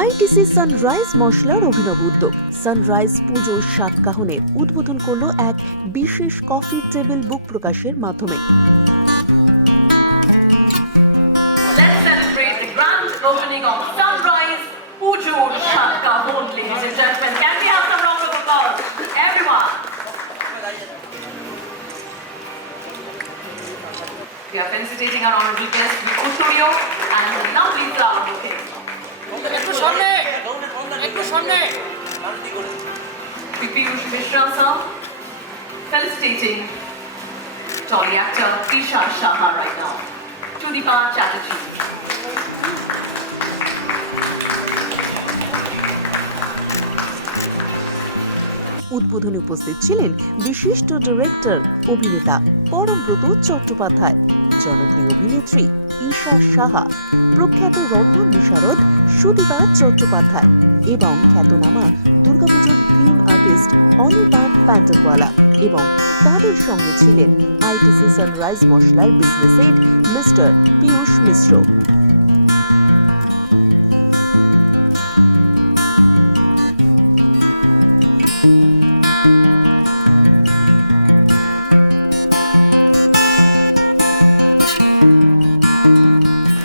ITC sunrise মশলার অভিনব উদ্যোগ। সানরাইজ পুজোর সাতকাহনের উদ্বোধন করল এক বিশেষ কফি টেবিল বুক প্রকাশের মাধ্যমে। We are felicitating our honorable guest, Yuko Toyo, and the lovely flower. সামনে একটু সামনে Piyush Mishra sir, felicitating jolly actor Isha Shaha right now. Chudipa Chatterjee. উদ্বোধনে উপস্থিত ছিলেন বিশিষ্ট ডিরেক্টর অভিনেতা পরমব্রত চট্টোপাধ্যায় জনপ্রিয় অভিনেত্রী ঈশা সাহা, প্রখ্যাত রন্ধন বিশারদ সুদীপা চট্টোপাধ্যায় এবং খ্যাতনামা দুর্গাপুজোর থিম আর্টিস্ট অনির্বাণ প্যান্ডলওয়ালা এবং তাদের সঙ্গে ছিলেন আইটিসি সানরাইজ মশলার business head mister Piyush Mishra.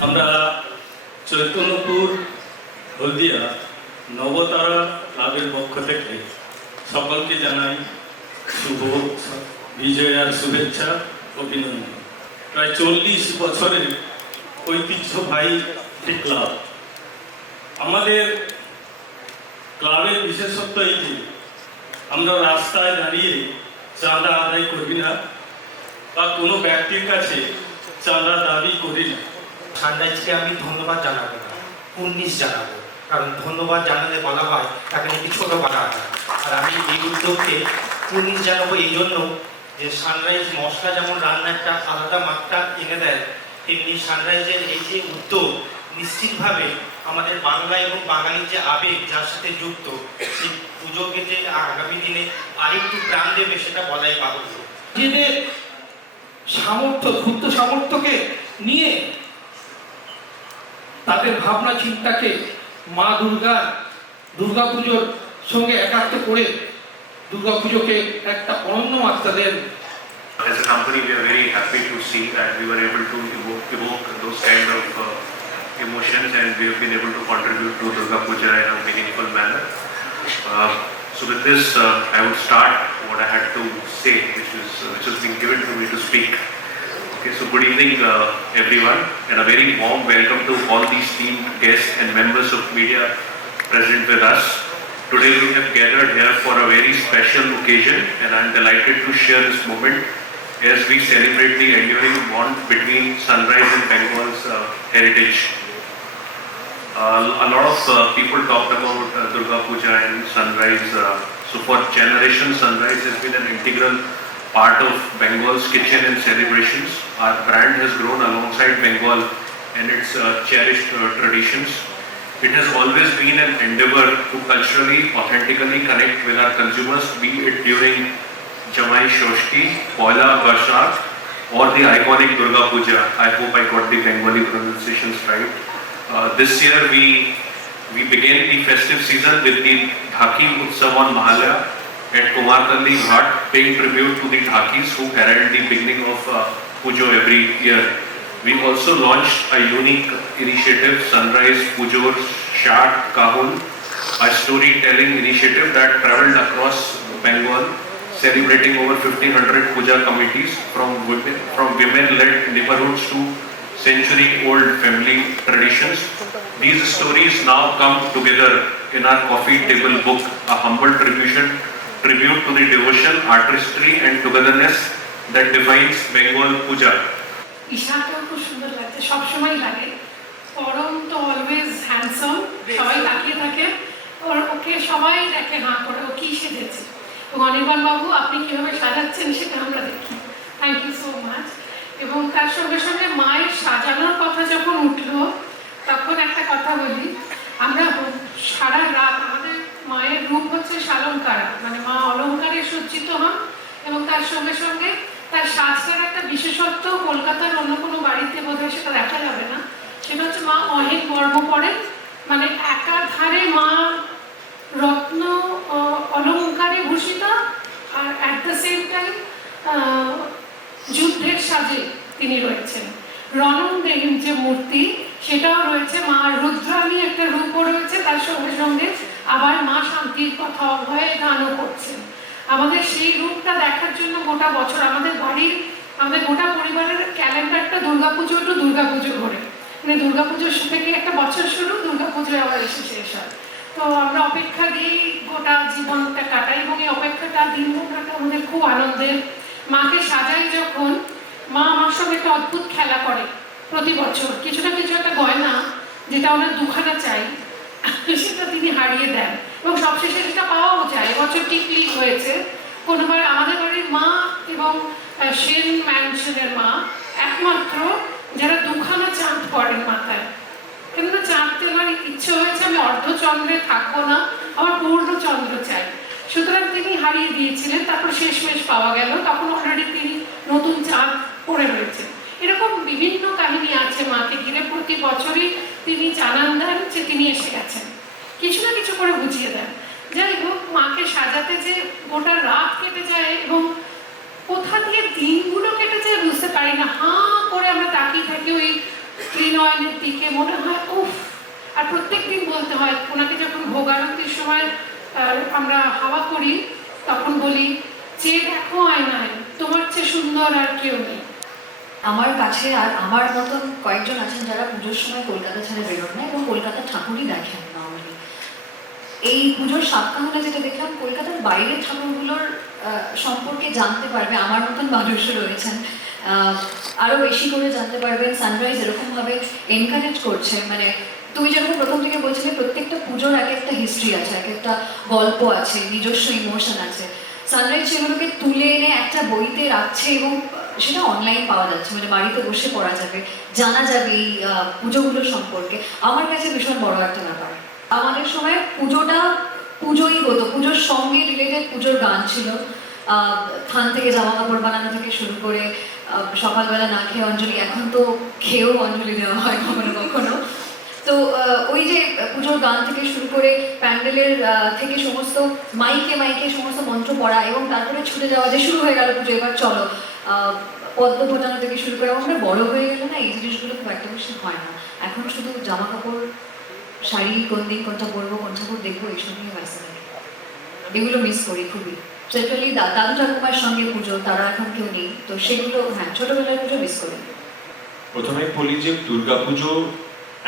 আমরা চৈতন্যপুর, হলদিয়া, নবতারা ক্লাবের পক্ষ থেকে সকলকে জানাই শুভ বিজয়ার শুভেচ্ছা, অভিনন্দন। প্রায় চল্লিশ বছরের ঐতিহ্যবাহী একটি ক্লাব। আমাদের ক্লাবের বিশেষত্ব এই যে, আমরা রাস্তায় দাঁড়িয়ে চাঁদা আদায় করি না বা কোনো ব্যক্তির কাছে চাঁদা দাবি করি না। সানরাইজকে আমি ধন্যবাদ জানাব না উনিশ জানাব। কারণ ধন্যবাদ জানালে বলা হয়, তাকে নাকি ছোট করা হয়। আর আমি এই উদ্যোগকে উনিশ জানাব এই জন্য যে সানরাইজ মশলা যেমন রান্না একটা আলাদা মাত্রা এনে দেয়, তেমনি সানরাইজের এই যে উদ্যোগ নিশ্চিতভাবে আমাদের বাংলা এবং বাঙালির যে আবেগ, যার সাথে যুক্ত, সেই পুজোকে যে আগামী দিনে আরেকটু প্রাণ দেবে, সেটা বলাই বাহুল্য। নিজেদের সামর্থ্য, ক্ষুদ্র সামর্থ্যকে নিয়ে তাদের ভাবনা চিন্তাকে মা দুর্গা দুর্গাপুজোর সঙ্গে একাত্ম করে দুর্গাপুজোকে একটা অনন্য মাত্রা দেন As a company, we are very happy to see that we were able to evoke, evoke those kind of uh, emotions and we have been able to contribute to Durga Puja in a meaningful manner. Uh, so with this, uh, I would start what I had to say, which is uh, which has been given to me to speak. Okay, so good evening, uh, everyone, and a very warm welcome to all these esteemed guests and members of media present with us. Today we have gathered here for a very special occasion, and I'm delighted to share this moment as we celebrate the enduring bond between Sunrise and Bengal's uh, heritage. Uh, a lot of uh, people talked about uh, Durga Puja and Sunrise. Uh, so for generations, Sunrise has been an integral part of Bengal's kitchen and celebrations. Our brand has grown alongside Bengal and its uh, cherished uh, traditions. It has always been an endeavor to culturally, authentically connect with our consumers, be it during Jamai Shoshki, Poila Varshat, or the iconic Durga Puja. I hope I got the Bengali pronunciations right. Uh, this year we we began the festive season with the Dhaki Utsav on Mahalaya at Kumarkalli Ghat, paying tribute to the Dhakis who herald the beginning of uh, Pujo every year. We also launched a unique initiative, Sunrise Pujo Shat Kahul, a storytelling initiative that traveled across Bengal, celebrating over 1500 puja committees from women, from women-led neighborhoods to century-old family traditions. These stories now come together in our coffee table book, a humble tribute, tribute to the devotion, artistry and togetherness that defines Bengal puja. ঈশাটাও খুব সুন্দর লাগছে সবসময় লাগে। পরম তো always handsome সবাই তাকিয়ে থাকে। ওর ওকে সবাই দেখে হাঁ করে ও কি সেজেছে? এবং অনির্বাণ বাবু আপনি কীভাবে সাজাচ্ছেন সেটা আমরা দেখি। থ্যাংক ইউ সো মাচ এবং তার সঙ্গে সঙ্গে মায়ের সাজানোর কথা যখন উঠল সেটা দেখা যাবে না। সেটা হচ্ছে মা অহেক গর্ব করে। মানে একাধারে মা রত্ন অলঙ্কারে ভূষিত আর অ্যাট দ্য সেম টাইম যুদ্ধের সাজে তিনি রয়েছেন। রণং যে মূর্তি, সেটাও রয়েছে। মা রুদ্রামী একটা রূপও রয়েছে তার সঙ্গে সঙ্গে। আবার মা শান্তির কথা অভয়ে গানও করছেন। আমাদের সেই রূপটা দেখার জন্য গোটা বছর আমাদের বাড়ির আমাদের গোটা পরিবারের ক্যালেন্ডারটা দুর্গাপুজো টু দুর্গাপুজো ঘোরে মানে দুর্গাপুজোর থেকে একটা বছর শুরু দুর্গাপুজোয় আবার এসে শেষ হয়। তো আমরা অপেক্ষা দিয়েই গোটা জীবনটা কাটাই এবং এই অপেক্ষাটা দিনগুলোটা আমাদের খুব আনন্দের। মাকে সাজাই যখন, মা আমার সঙ্গে একটা অদ্ভুত খেলা করে প্রতি বছর। কিছু না কিছু একটা গয়না যেটা ওনার দুখানা চাই, সেটা তিনি হারিয়ে দেন। এবং সবশেষে সেটা পাওয়াও যায়। এবছর টিকলি হয়েছে। কোনোবার আমাদের বাড়ির মা এবং সেন ম্যানসনের মা একমাত্র যারা দুখানা চাঁদ পড়েন মাথায়। কেননা চাঁদতে আমার ইচ্ছে হয়েছে আমি অর্ধচন্দ্রে থাকব না, আমার পূর্ণচন্দ্র চাই। সুতরাং তিনি হারিয়ে দিয়েছিলেন, তারপর শেষমেশ পাওয়া গেল। তখন অলরেডি তিনি নতুন চাঁদ পড়ে রয়েছেন এরকম বিভিন্ন কাহিনী আছে মাকে ঘিরে প্রতি বছরই তিনি জানান দেন যে তিনি এসে গেছেন কিছু না কিছু করে বুঝিয়ে দেন যাই হোক মাকে সাজাতে যে গোটা রাত কেটে যায় এবং কোথা দিয়ে দিনগুলো কেটে যায় বুঝতে পারি না হাঁ করে আমরা তাকিয়ে থাকি ওই স্ক্রিন অয়েলের দিকে মনে হয় উফ আর প্রত্যেক দিন বলতে হয়, ওনাকে যখন ভোগারতির সময় আমরা হাওয়া করি, তখন বলি চেয়ে দেখো আয়নায়, তোমার চেয়ে সুন্দর আর কেউ নেই। আমার কাছে আর আমার মতন কয়েকজন আছেন যারা পুজোর সময় কলকাতা ছেড়ে বেরোন না এবং কলকাতার ঠাকুরই দেখেন নর্মালি এই পুজোর সাতকাহনে যেটা দেখলাম, কলকাতার বাইরের ঠাকুরগুলোর সম্পর্কে জানতে পারবে, আমার মতন মানুষ রয়েছেন। আরও বেশি করে জানতে পারবেন, সানরাইজ এরকমভাবে এনকারেজ করছে মানে তুমি যেরকম প্রথম থেকে বলছিলে প্রত্যেকটা পুজোর এক একটা হিস্ট্রি আছে এক একটা গল্প আছে নিজস্ব ইমোশন আছে সানরাইজ সেগুলোকে তুলে এনে একটা বইতে রাখছে এবং সেটা অনলাইন পাওয়া যাচ্ছে মানে বাড়িতে বসে পড়া যাবে জানা যাবে এই আহ, পুজোগুলোর সম্পর্কে। আমার কাছে ভীষণ বড় একটা ব্যাপার। আমাদের সময় পুজোটা পুজোই হতো পুজোর সঙ্গে রিলেটেড পুজোর গান ছিল। থান থেকে জামা কাপড় বানানো থেকে শুরু করে সকালবেলা না খেয়ে অঞ্জলি এখন তো খেয়েও অঞ্জলি দেওয়া হয় কখনো কখনো। তো ওই যে পুজোর গান থেকে শুরু করে প্যান্ডেলের থেকে সমস্ত মাইকে মাইকে সমস্ত মন্ত্র পড়া এবং তারপরে ছুটে যাওয়া যে শুরু হয়ে গেল পুজো, এবার চলো পদ্ম ফোটানো থেকে শুরু করে আমরা বড় হয়ে গেলে না, এই জিনিসগুলো খুব একটা বেশি হয় না। এখন শুধু জামা কাপড়, শাড়ি কোন দিন কোনটা পরবো কোন ঠাকুর দেখব, এইসব নিয়ে ব্যস্ত থাকি। এগুলো মিস করি খুবই। সেটালি দাদু ঠাকুমার সঙ্গে পুজো, তারা এখন কেউ নেই, তো সেগুলো হ্যাঁ ছোটবেলার পুজো মিস করি। প্রথমে বলি যে দুর্গাপুজো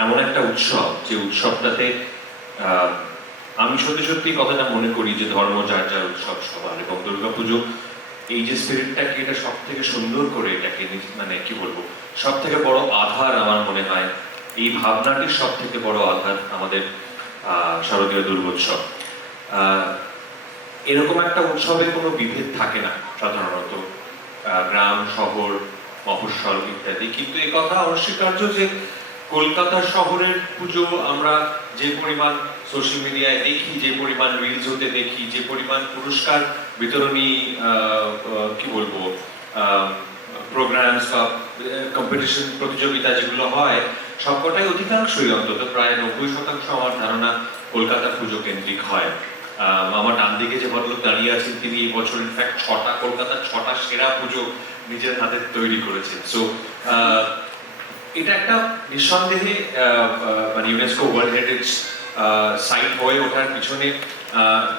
এমন একটা উৎসব যে উৎসবটাতে আমি সত্যি সত্যি কথাটা মনে করি যে ধর্ম যার যার উৎসব সবার, এবং দুর্গাপুজো, এই যে স্পিরিটটাকে এটা সব থেকে সুন্দর করে এটাকে মানে কি বলব সব থেকে বড় আধার আমার মনে হয়, এই ভাবনাটির সব থেকে বড় আধার আমাদের শারদীয় দুর্গোৎসব। এরকম একটা উৎসবে কোনো বিভেদ থাকে না সাধারণত গ্রাম, শহর, মফস্বল ইত্যাদি, কিন্তু এই কথা অনস্বীকার্য যে কলকাতা শহরের পুজো আমরা যে পরিমাণ সোশ্যাল মিডিয়ায় দেখি, যে পরিমাণ রিলস হতে দেখি, যে পরিমাণ পুরস্কার বিতরণী কি বলব প্রোগ্রামস বা কম্পিটিশন প্রতিযোগিতা যেগুলো হয়, সবকটাই অধিকাংশই অন্তত প্রায় নব্বই শতাংশ আমার ধারণা কলকাতা পুজো কেন্দ্রিক হয়। আমার ডান দিকে যে ভদ্রলোক দাঁড়িয়ে আছেন, তিনি এই বছর ইনফ্যাক্ট ছটা, কলকাতার ছটা সেরা পুজো নিজের হাতে তৈরি করেছেন। সো এটা একটা নিঃসন্দেহে মানে ইউনেস্কো ওয়ার্ল্ড হেরিটেজ সাইট হয়ে ওঠার পিছনে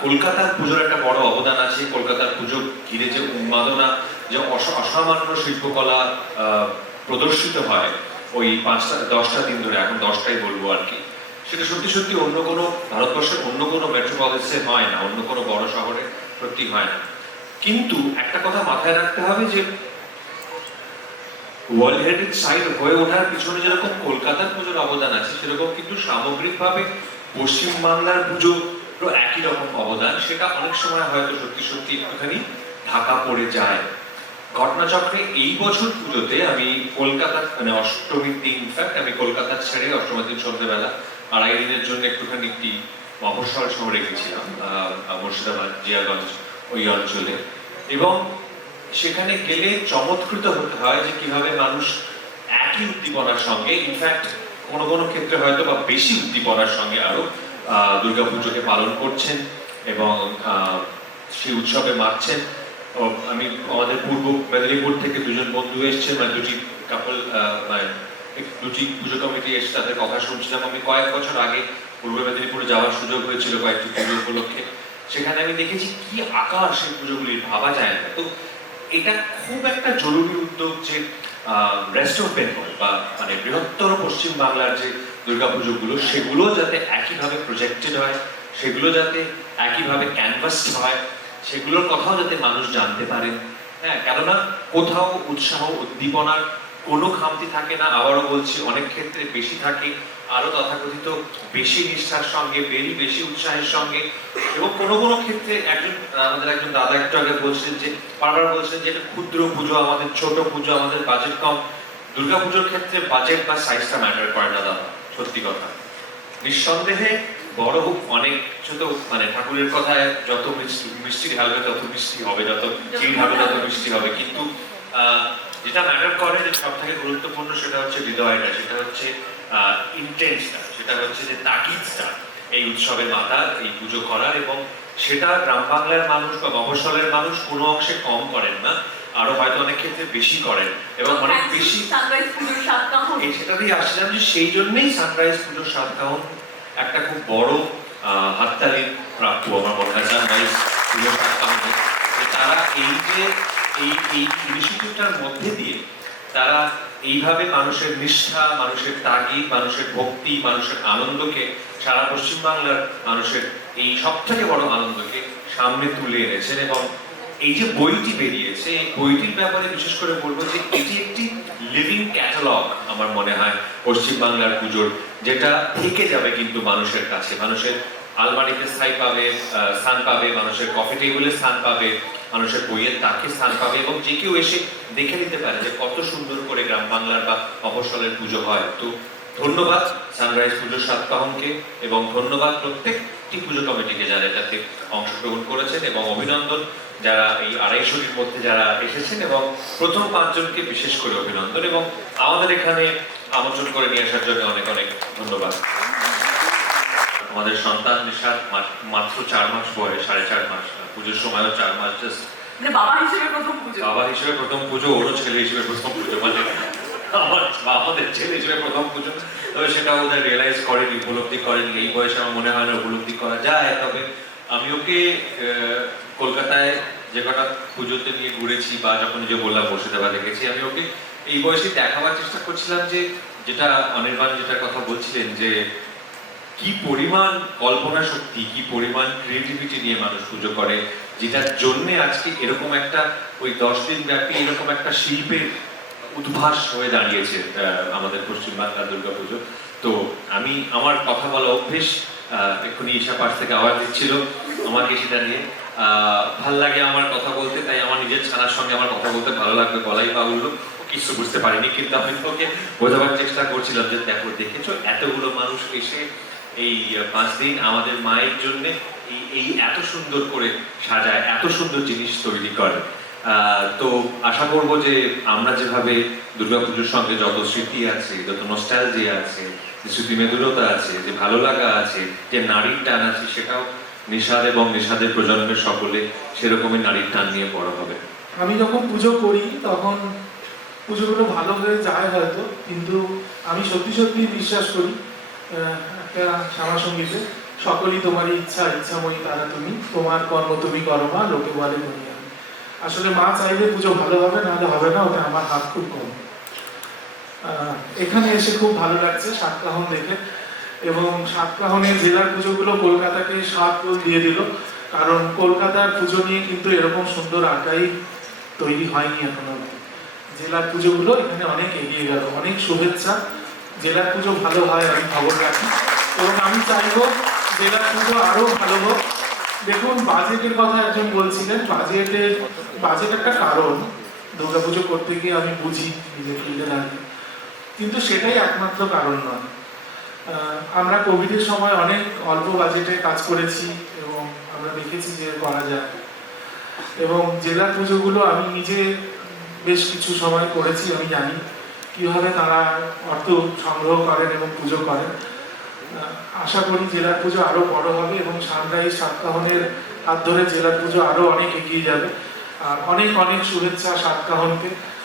কলকাতার পুজোর একটা বড় অবদান আছে। কলকাতার পুজো ঘিরে যে উন্মাদনা, যে অস- অসামান্য শিল্পকলা প্রদর্শিত হয় ওই পাঁচটা, দশটা দিন ধরে, এখন দশটাই বলব আর কি। সেটা সত্যি সত্যি অন্য কোনো ভারতবর্ষের অন্য কোনো মেট্রোপলিসে হয় না, অন্য কোনো বড় শহরে সত্যি হয় না। কিন্তু একটা কথা মাথায় রাখতে হবে যে ওয়ার্ল্ড হেরিটেজ সাইট হয়ে ওঠার পিছনে যেরকম কলকাতার পুজোর অবদান আছে, সেরকম কিন্তু সামগ্রিকভাবে পশ্চিম বাংলার পুজো একই রকম অবদান। সেটা অনেক সময় হয়তো সত্যি সত্যি একটুখানি ঢাকা পড়ে যায়। ঘটনাচক্রে এই বছর পুজোতে আমি কলকাতার মানে অষ্টমীর দিন ইনফ্যাক্ট আমি কলকাতা ছেড়ে অষ্টমীর দিন সন্ধ্যেবেলা আড়াই দিনের জন্য একটুখানি একটি মফস্বল শহরে গেছিলাম মুর্শিদাবাদ, জিয়াগঞ্জ ওই অঞ্চলে। এবং সেখানে গেলে চমৎকৃত হতে হয় যে কীভাবে মানুষ একই উদ্দীপনার সঙ্গে ইনফ্যাক্ট কোনো কোনো ক্ষেত্রে হয়তো বা বেশি উদ্দীপনার সঙ্গে আরও দুর্গাপুজোকে পালন করছেন এবং সেই উৎসবে মারছেন আমি আমাদের পূর্ব মেদিনীপুর থেকে দুজন বন্ধু এসেছেন মানে দুটি কাপল মানে দুটি পুজো কমিটি এসে তাদের কথা শুনছিলাম। আমি কয়েক বছর আগে পূর্ব মেদিনীপুরে যাওয়ার সুযোগ হয়েছিল কয়েকটি পুজো উপলক্ষে। সেখানে আমি দেখেছি কি আকার সেই পুজোগুলির, ভাবা যায় না। তো এটা খুব একটা জরুরি উদ্যোগ যে রেস্ট অফ বেঙ্গল বা মানে বৃহত্তর পশ্চিম বাংলার যে দুর্গাপুজোগুলো, সেগুলো যাতে একইভাবে প্রজেক্টেড হয়, সেগুলো যাতে একইভাবে ক্যানভাসড হয়, সেগুলোর কথাও যাতে মানুষ জানতে পারে। হ্যাঁ কেননা কোথাও উৎসাহ, উদ্দীপনার কোনো খামতি থাকে না। আবারও বলছি, অনেক ক্ষেত্রে বেশি থাকে। আরও তথাকথিত বেশি নিষ্ঠার সঙ্গে, বেরি বেশি উৎসাহের সঙ্গে এবং কোনো কোনো ক্ষেত্রে একজন, আমাদের একজন দাদা একটু আগে বলছিলেন যে, বারবার বলছিলেন যে ক্ষুদ্র পুজো, আমাদের ছোট পুজো, আমাদের বাজেট কম। দুর্গাপুজোর ক্ষেত্রে বাজেট বা সাইজটা ম্যাটার করে না দাদা, সত্যি কথা। নিঃসন্দেহে বড় হোক অনেক ছোট মানে ঠাকুরের কথায় যত মিষ্টি ঢালবে তত মিষ্টি হবে, যত চিনি ঢালবে তত মিষ্টি হবে। কিন্তু যেটা ম্যাটার করে যে সব থেকে গুরুত্বপূর্ণ সেটা হচ্ছে হৃদয়টা, সেটা হচ্ছে ইন্টেন্সটা সেটা হচ্ছে যে তাকিদটা এই উৎসবের মাথা এই পুজো করার এবং সেটা গ্রাম বাংলার মানুষ বা মফস্বলের মানুষ কোনো অংশে কম করেন না আরও হয়তো অনেক ক্ষেত্রে বেশি করেন এবং অনেক বেশি এই সেটাতেই আসছিলাম যে সেই জন্যই সানরাইজ পুজোর সাতকাহন একটা খুব বড় হাততালির প্রাপ্য আমার মনে হয় সানরাইজ পুজোর সাতকাহনে তারা এই যে এই এই ইনিশিয়েটিভটার মধ্যে দিয়ে তারা এইভাবে মানুষের নিষ্ঠা, মানুষের তাগিদ, মানুষের ভক্তি, মানুষের আনন্দকে সারা পশ্চিমবাংলার মানুষের এই সব থেকে বড় আনন্দকে সামনে তুলে এনেছেন এবং এই যে বইটি বেরিয়েছে, এই বইটির ব্যাপারে বিশেষ করে বলব যে এটি একটি লিভিং ক্যাটালগ আমার মনে হয় পশ্চিমবাংলার পুজোর, যেটা থেকে যাবে কিন্তু মানুষের কাছে। মানুষের আলমারিতে স্থায়ী পাবে স্থান পাবে, মানুষের কফি টেবিলে স্থান পাবে মানুষের বইয়ের তাকে স্থান পাবে এবং যে কেউ এসে দেখে নিতে পারে যে কত সুন্দর করে গ্রাম বাংলার বা মফস্বলের পুজো হয়। তো ধন্যবাদ সানরাইজ পুজোর সাতকাহনকে এবং ধন্যবাদ প্রত্যেকটি পুজো কমিটিকে যারা এটাতে অংশগ্রহণ করেছেন এবং অভিনন্দন যারা এই আড়াইশোটির মধ্যে যারা এসেছেন এবং প্রথম পাঁচজনকে বিশেষ করে অভিনন্দন এবং আমাদের এখানে আমন্ত্রণ করে নিয়ে আসার জন্য অনেক অনেক ধন্যবাদ। আমাদের সন্তান নিশার মাত্র চার মাস বয়স সাড়ে চার মাস। পুজোর সময়ও চার মাস জাস্ট মানে বাবা হিসেবে প্রথম পুজো। বাবা হিসেবে প্রথম পুজো ওরও ছেলে হিসেবে প্রথম পুজো মানে আমার আমাদের ছেলে হিসেবে প্রথম পুজো। তবে সেটা ওদের রিয়েলাইজ করেনি উপলব্ধি করেনি। এই বয়সে আমার মনে হয় না উপলব্ধি করা যায় তবে আমি ওকে কলকাতায় যে কটা পুজোতে নিয়ে ঘুরেছি বা যখন যে বললাম মুর্শিদাবাদ আমি ওকে এই বয়সে দেখাবার চেষ্টা করছিলাম যে যেটা অনির্বাণ যেটার কথা বলছিলেন যে কি পরিমাণ কল্পনা শক্তি, কি পরিমাণ ক্রিয়েটিভিটি নিয়ে মানুষ পুজো করে, যেটার জন্য আজকে এরকম একটা ওই দশ দিন ব্যাপী এরকম একটা শিল্পের উদ্ভাস হয়ে দাঁড়িয়েছে আমাদের পশ্চিমবাংলার দুর্গাপুজো তো আমি আমার কথা বলা অভ্যেস এক্ষুনি ঈশা পাশ থেকে আওয়াজ দিচ্ছিল আমাকে সেটা নিয়ে। ভালো লাগে আমার কথা বলতে, তাই আমার নিজের ছানার সঙ্গে আমার কথা বলতে ভালো লাগবে বলাই বাহুল্য। কিছু বুঝতে পারিনি, কিন্তু আমি ওকে বোঝাবার চেষ্টা করছিলাম যে, দেখো, দেখেছ, এতগুলো মানুষ এসে এই পাঁচ দিন আমাদের মায়ের জন্য এই এত সুন্দর করে সাজায়, এত সুন্দর জিনিস তৈরি করে। তো আশা করব যে আমরা যেভাবে দুর্গাপুজোর সঙ্গে যত স্মৃতি আছে, যত নস্টালজি আছে স্মৃতি মেদুরতা আছে, যে ভালো লাগা আছে, যে নারীর টান আছে, সেটাও নিষাদ এবং নিষাদের প্রজন্মের সকলে সেরকমই নারীর টান নিয়ে বড় হবে। আমি যখন পুজো করি, তখন পুজোগুলো ভালো হয়ে যায় হয়তো, কিন্তু আমি সত্যি সত্যি বিশ্বাস করি একটা শ্যামা সঙ্গীতে, সকলই তোমারই ইচ্ছা, ইচ্ছাময়ী তারা তুমি। তোমার কর্ম তুমি করো মা, লোকে বলে আমি আসলে মা চাইলে পুজো ভালো হবে, নাহলে হবে না ওটা আমার হাত খুব কম। এখানে এসে খুব ভালো লাগছে সাতকাহন দেখে। এবং সাতকাহনের জেলার পুজোগুলো কলকাতাকে সাত দিয়ে দিল। কারণ কলকাতার পুজো নিয়ে কিন্তু এরকম সুন্দর আঁকাই তৈরি হয়নি এখনও। জেলার পুজোগুলো এখানে অনেক এগিয়ে গেল। অনেক শুভেচ্ছা। জেলার পুজো ভালো হয়, আমি খবর রাখি। এবং আমি চাইব জেলার পুজো আরও ভালো হোক। দেখুন, বাজেটের কথা একজন বলছিলেন। বাজেটের, বাজেট একটা কারণ। দুর্গাপুজো করতে গিয়ে আমি বুঝি নিজের ফিল্ডে দাঁড়িয়ে কিন্তু সেটাই একমাত্র কারণ নয়। আমরা কোভিডের সময় অনেক অল্প বাজেটে কাজ করেছি এবং আমরা দেখেছি যে করা যায়। এবং জেলার পুজোগুলো আমি নিজে বেশ কিছু সময় করেছি, আমি জানি। কীভাবে তারা অর্থ সংগ্রহ করেন এবং পুজো করেন। আশা করি জেলার পুজো আরও বড় হবে এবং সানরাইজ সাতকাহনের হাত ধরে জেলার পুজো আরও অনেক এগিয়ে যাবে। আর অনেক অনেক শুভেচ্ছা সাতকাহনকে।